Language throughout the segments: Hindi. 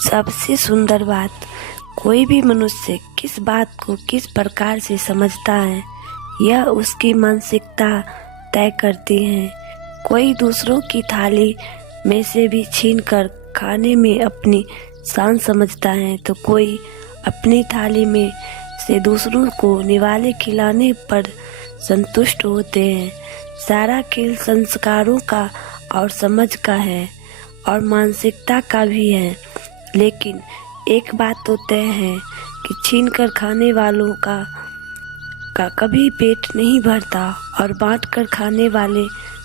सबसे सुंदर बात, कोई भी मनुष्य किस बात को किस प्रकार से समझता है यह उसकी मानसिकता तय करती है। कोई दूसरों की थाली में से भी छीनकर खाने में अपनी शान समझता है तो कोई अपनी थाली में से दूसरों को निवाले खिलाने पर संतुष्ट होते हैं। सारा खेल संस्कारों का और समझ का है और मानसिकता का भी है। लेकिन एक बात तो तय है कि छीन कर खाने वालों का कभी पेट नहीं भरता और बांट कर खाने वाले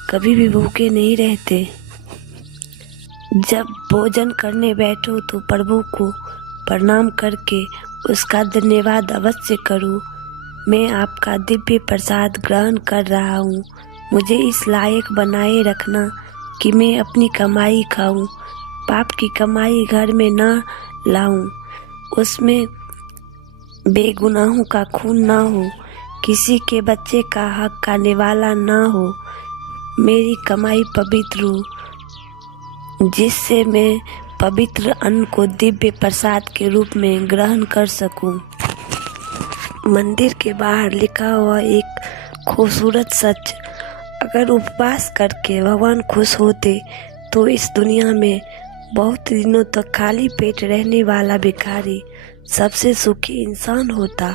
कभी भी भूखे नहीं रहते। जब भोजन करने बैठो तो प्रभु को प्रणाम करके उसका धन्यवाद अवश्य करो। मैं आपका दिव्य प्रसाद ग्रहण कर रहा हूँ, मुझे इस लायक बनाए रखना कि मैं अपनी कमाई खाऊं, पाप की कमाई घर में न लाऊं, उसमें बेगुनाहों का खून ना हो, किसी के बच्चे का हक का निवाला ना हो। मेरी कमाई पवित्र हो जिससे मैं पवित्र अन्न को दिव्य प्रसाद के रूप में ग्रहण कर सकूं। मंदिर के बाहर लिखा हुआ एक खूबसूरत सच, अगर उपवास करके भगवान खुश होते तो इस दुनिया में बहुत दिनों तक खाली पेट रहने वाला भिखारी सबसे सुखी इंसान होता।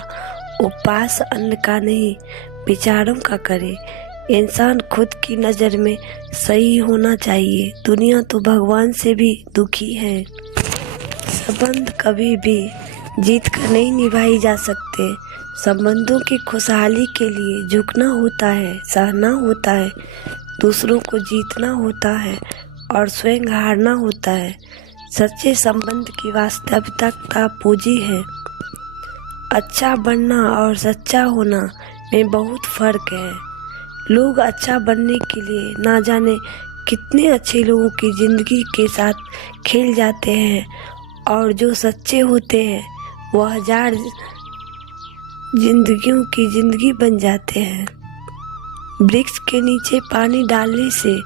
उपवास अन्न का नहीं विचारों का करे। इंसान खुद की नज़र में सही होना चाहिए। दुनिया तो भगवान से भी दुखी है। संबंध कभी भी जीत कर नहीं निभाई जा सकते। संबंधों की खुशहाली के लिए झुकना होता है, सहना होता है, दूसरों को जीतना होता है और स्वयं हारना होता है। सच्चे संबंध की वास्तविकता पूंजी है। अच्छा बनना और सच्चा होना में बहुत फर्क है। लोग अच्छा बनने के लिए ना जाने कितने अच्छे लोगों की जिंदगी के साथ खेल जाते हैं और जो सच्चे होते हैं वह 1000 जिंदगियों की जिंदगी बन जाते हैं। वृक्ष के नीचे पानी डालने से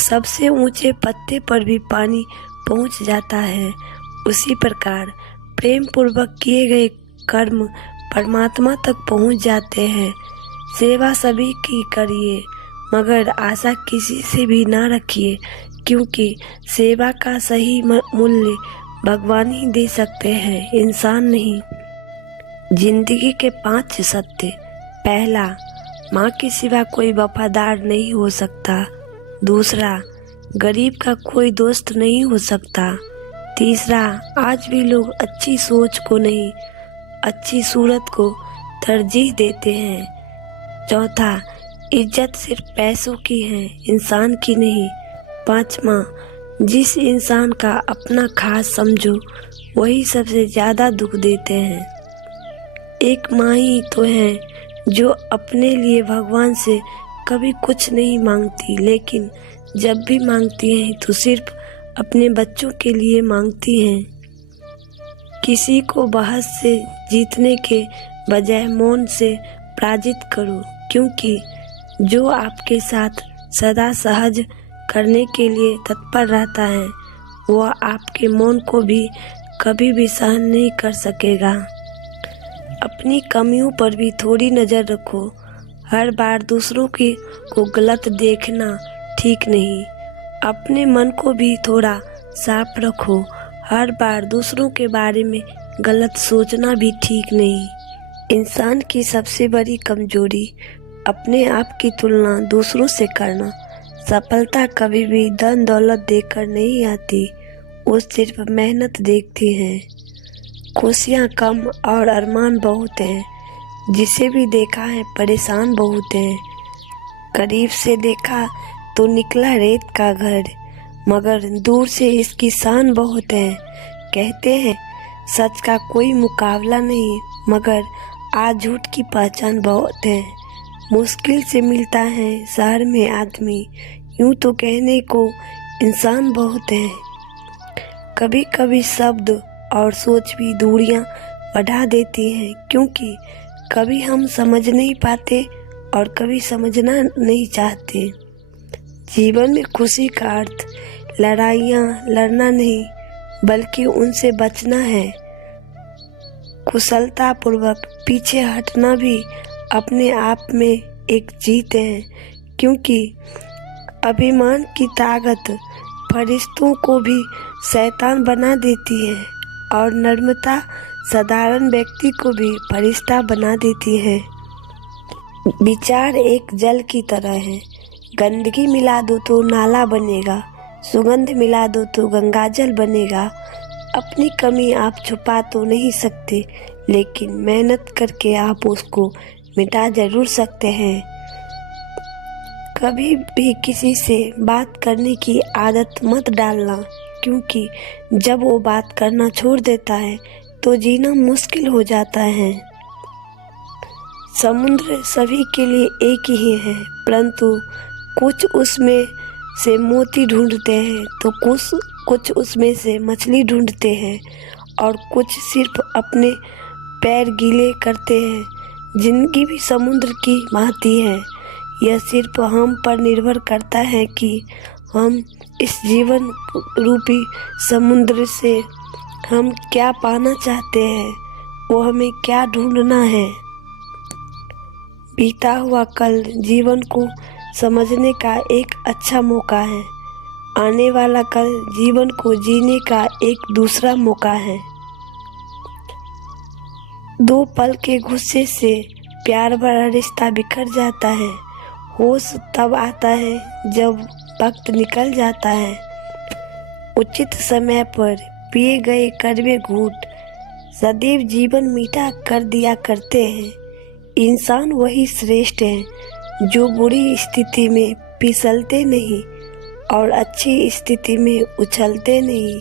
सबसे ऊंचे पत्ते पर भी पानी पहुंच जाता है। उसी प्रकार प्रेम पूर्वक किए गए कर्म परमात्मा तक पहुंच जाते हैं। सेवा सभी की करिए मगर आशा किसी से भी ना रखिए, क्योंकि सेवा का सही मूल्य भगवान ही दे सकते हैं, इंसान नहीं। जिंदगी के 5 सत्य। पहला, माँ के सिवा कोई वफादार नहीं हो सकता। दूसरा, गरीब का कोई दोस्त नहीं हो सकता। तीसरा, आज भी लोग अच्छी सोच को नहीं अच्छी सूरत को तरजीह देते हैं। चौथा, इज्जत सिर्फ पैसों की है, इंसान की नहीं। पांचवा, जिस इंसान का अपना खास समझो वही सबसे ज़्यादा दुख देते हैं। एक माँ ही तो है जो अपने लिए भगवान से कभी कुछ नहीं मांगती, लेकिन जब भी मांगती हैं तो सिर्फ अपने बच्चों के लिए मांगती हैं। किसी को बहस से जीतने के बजाय मौन से पराजित करो, क्योंकि जो आपके साथ सदा सहज करने के लिए तत्पर रहता है वह आपके मौन को भी कभी भी सहन नहीं कर सकेगा। अपनी कमियों पर भी थोड़ी नज़र रखो। हर बार दूसरों को गलत देखना ठीक नहीं। अपने मन को भी थोड़ा साफ रखो। हर बार दूसरों के बारे में गलत सोचना भी ठीक नहीं। इंसान की सबसे बड़ी कमजोरी अपने आप की तुलना दूसरों से करना। सफलता कभी भी धन दौलत देखकर नहीं आती, वो सिर्फ मेहनत देखती हैं। खुशियाँ कम और अरमान बहुत हैं। जिसे भी देखा है परेशान बहुत हैं। करीब से देखा तो निकला रेत का घर, मगर दूर से इसकी शान बहुत है। कहते हैं सच का कोई मुकाबला नहीं, मगर आज झूठ की पहचान बहुत है। मुश्किल से मिलता है शहर में आदमी, यूं तो कहने को इंसान बहुत है। कभी कभी शब्द और सोच भी दूरियां बढ़ा देती हैं, क्योंकि कभी हम समझ नहीं पाते और कभी समझना नहीं चाहते। जीवन में खुशी का अर्थ लड़ाइयाँ लड़ना नहीं, बल्कि उनसे बचना है। कुशलतापूर्वक पीछे हटना भी अपने आप में एक जीत है, क्योंकि अभिमान की ताकत फरिश्तों को भी शैतान बना देती है और नम्रता साधारण व्यक्ति को भी फरिश्ता बना देती है। विचार एक जल की तरह है, गंदगी मिला दो तो नाला बनेगा, सुगंध मिला दो तो गंगाजल बनेगा। अपनी कमी आप छुपा तो नहीं सकते, लेकिन मेहनत करके आप उसको मिटा जरूर सकते हैं। कभी भी किसी से बात करने की आदत मत डालना, क्योंकि जब वो बात करना छोड़ देता है तो जीना मुश्किल हो जाता है। समुद्र सभी के लिए एक ही है, परंतु कुछ उसमें से मोती ढूंढते हैं तो कुछ उसमें से मछली ढूंढते हैं और कुछ सिर्फ अपने पैर गीले करते हैं। जिंदगी भी समुद्र की भांति है, यह सिर्फ हम पर निर्भर करता है कि हम इस जीवन रूपी समुद्र से हम क्या पाना चाहते हैं, वो हमें क्या ढूंढना है। बीता हुआ कल जीवन को समझने का एक अच्छा मौका है, आने वाला कल जीवन को जीने का एक दूसरा मौका है। दो पल के गुस्से से प्यार भरा रिश्ता बिखर जाता है। होश तब आता है जब वक्त निकल जाता है। उचित समय पर पिए गए कड़वे घूंट सदैव जीवन मीठा कर दिया करते हैं। इंसान वही श्रेष्ठ है जो बुरी स्थिति में फिसलते नहीं और अच्छी स्थिति में उछलते नहीं।